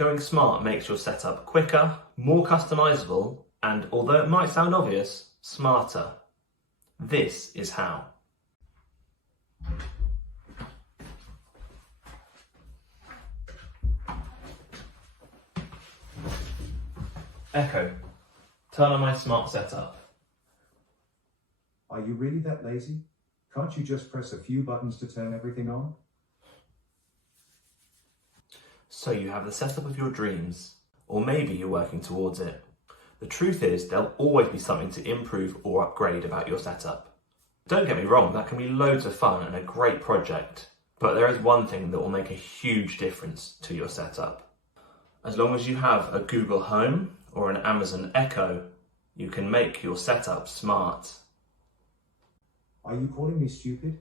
Going smart makes your setup quicker, more customizable, and although it might sound obvious, smarter. This is how. Echo, turn on my smart setup. Are you really that lazy? Can't you just press a few buttons to turn everything on? So you have the setup of your dreams, or maybe you're working towards it. The truth is, there'll always be something to improve or upgrade about your setup. Don't get me wrong, that can be loads of fun and a great project, but there is one thing that will make a huge difference to your setup. As long as you have a Google Home or an Amazon Echo, you can make your setup smart. Are you calling me stupid?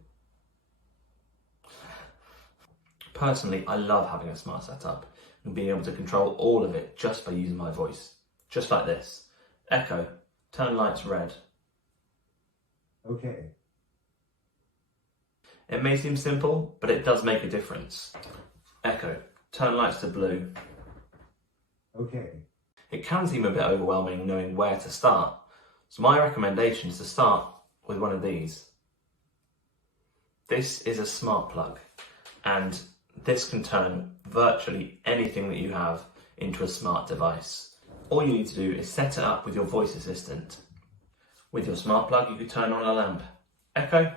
Personally, I love having a smart setup and being able to control all of it just by using my voice. Just like this. Echo, turn lights red. Okay. It may seem simple, but it does make a difference. Echo, turn lights to blue. Okay. It can seem a bit overwhelming knowing where to start, so my recommendation is to start with one of these. This is a smart plug, and this can turn virtually anything that you have into a smart device. All you need to do is set it up with your voice assistant. With your smart plug, you can turn on a lamp. Echo,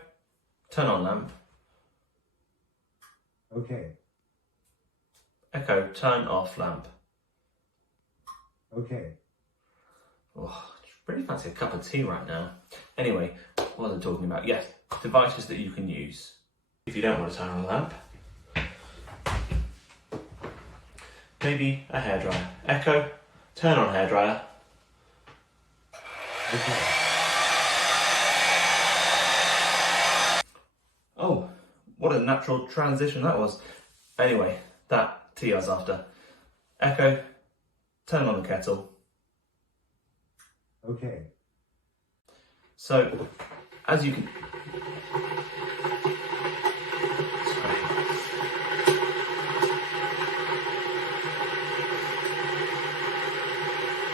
turn on lamp. Okay. Echo, turn off lamp. Okay. Oh, really fancy a cup of tea right now. Anyway, what was I talking about? Yes, devices that you can use. If you don't want to turn on a lamp, maybe a hairdryer. Echo, turn on hairdryer. Okay. Oh, what a natural transition that was. Anyway, that tea I was after. Echo, turn on the kettle. Okay. So, as you can...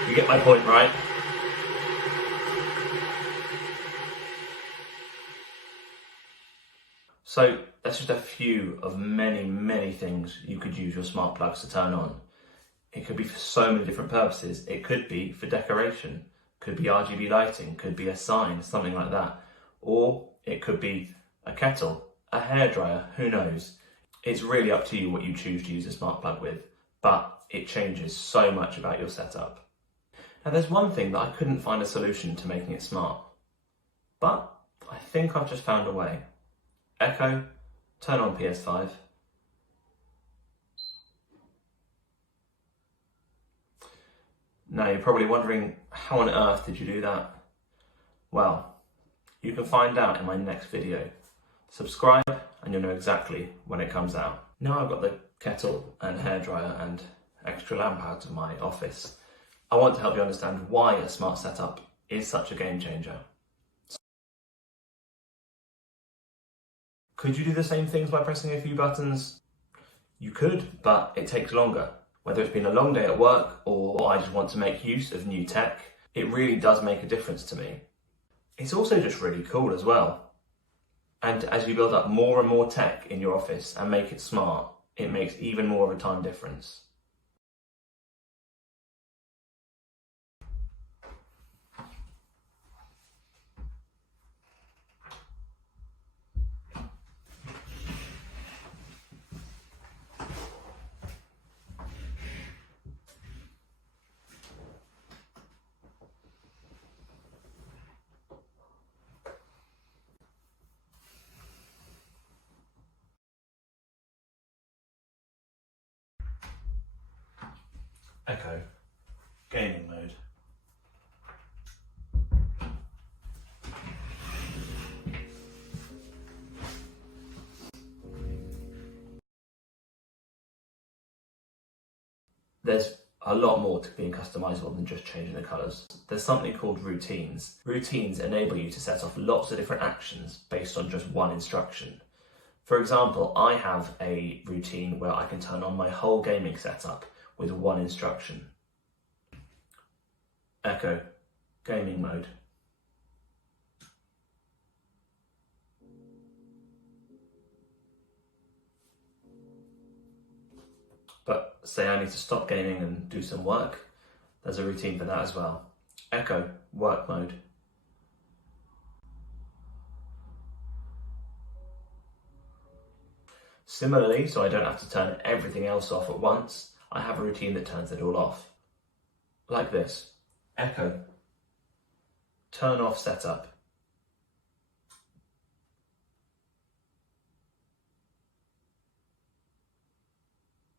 You get my point, right? So that's just a few of many, many things you could use your smart plugs to turn on. It could be for so many different purposes. It could be for decoration, could be RGB lighting, could be a sign, something like that. Or it could be a kettle, a hairdryer, who knows. It's really up to you what you choose to use a smart plug with, but it changes so much about your setup. Now there's one thing that I couldn't find a solution to making it smart, but I think I've just found a way. Echo, turn on PS5. Now you're probably wondering, how on earth did you do that? Well, you can find out in my next video. Subscribe and you'll know exactly when it comes out. Now I've got the kettle and hairdryer and extra lamp out of my office, I want to help you understand why a smart setup is such a game changer. Could you do the same things by pressing a few buttons? You could, but it takes longer. Whether it's been a long day at work or I just want to make use of new tech, it really does make a difference to me. It's also just really cool as well. And as you build up more and more tech in your office and make it smart, it makes even more of a time difference. Echo, gaming mode. There's a lot more to being customizable than just changing the colors. There's something called routines. Routines enable you to set off lots of different actions based on just one instruction. For example, I have a routine where I can turn on my whole gaming setup with one instruction. Echo, gaming mode. But say I need to stop gaming and do some work, there's a routine for that as well. Echo, work mode. Similarly, so I don't have to turn everything else off at once, I have a routine that turns it all off. Like this. Echo, turn off setup.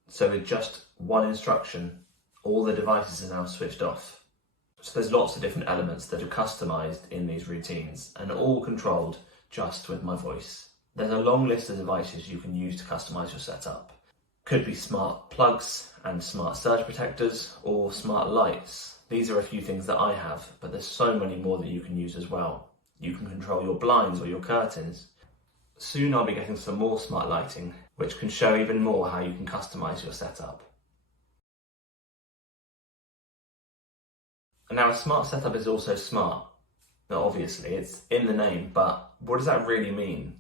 So with just one instruction, all the devices are now switched off. So there's lots of different elements that are customized in these routines and all controlled just with my voice. There's a long list of devices you can use to customize your setup. Could be smart plugs and smart surge protectors or smart lights. These are a few things that I have, but there's so many more that you can use as well. You can control your blinds or your curtains. Soon I'll be getting some more smart lighting, which can show even more how you can customize your setup. And now a smart setup is also smart. Now obviously it's in the name, but what does that really mean?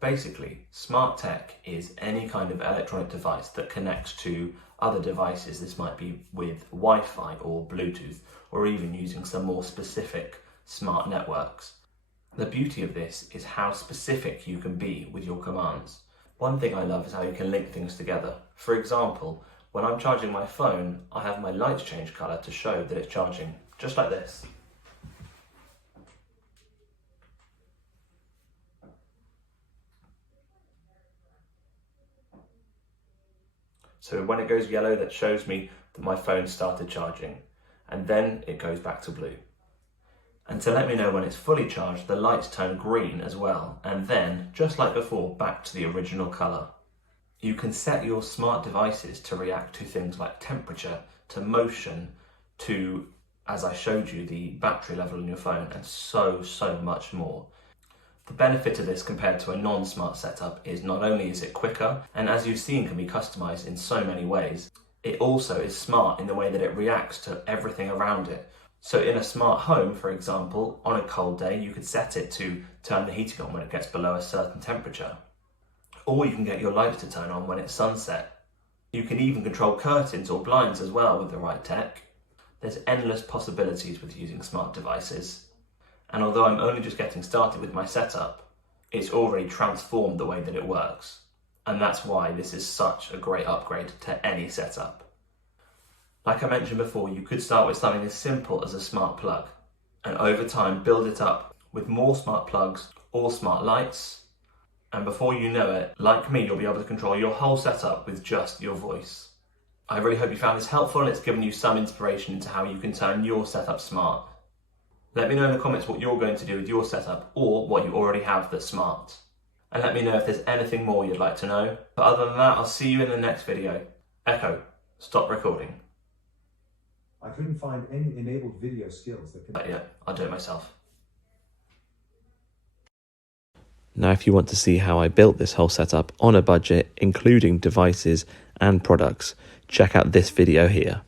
Basically, smart tech is any kind of electronic device that connects to other devices. This might be with Wi-Fi or Bluetooth, or even using some more specific smart networks. The beauty of this is how specific you can be with your commands. One thing I love is how you can link things together. For example, when I'm charging my phone, I have my lights change colour to show that it's charging, just like this. So when it goes yellow, that shows me that my phone started charging, and then it goes back to blue. And to let me know when it's fully charged, the lights turn green as well, and then, just like before, back to the original colour. You can set your smart devices to react to things like temperature, to motion, to, as I showed you, the battery level on your phone, and so much more. The benefit of this compared to a non-smart setup is not only is it quicker, and as you've seen can be customised in so many ways, it also is smart in the way that it reacts to everything around it. So in a smart home, for example, on a cold day, you could set it to turn the heating on when it gets below a certain temperature. Or you can get your lights to turn on when it's sunset. You can even control curtains or blinds as well with the right tech. There's endless possibilities with using smart devices. And although I'm only just getting started with my setup, it's already transformed the way that it works. And that's why this is such a great upgrade to any setup. Like I mentioned before, you could start with something as simple as a smart plug, and over time build it up with more smart plugs or smart lights, and before you know it, like me, you'll be able to control your whole setup with just your voice. I really hope you found this helpful and it's given you some inspiration into how you can turn your setup smart. Let me know in the comments what you're going to do with your setup or what you already have that's smart. And let me know if there's anything more you'd like to know. But other than that, I'll see you in the next video. Echo, stop recording. I couldn't find any enabled video skills that can... But yeah, I'll do it myself. Now, if you want to see how I built this whole setup on a budget, including devices and products, check out this video here.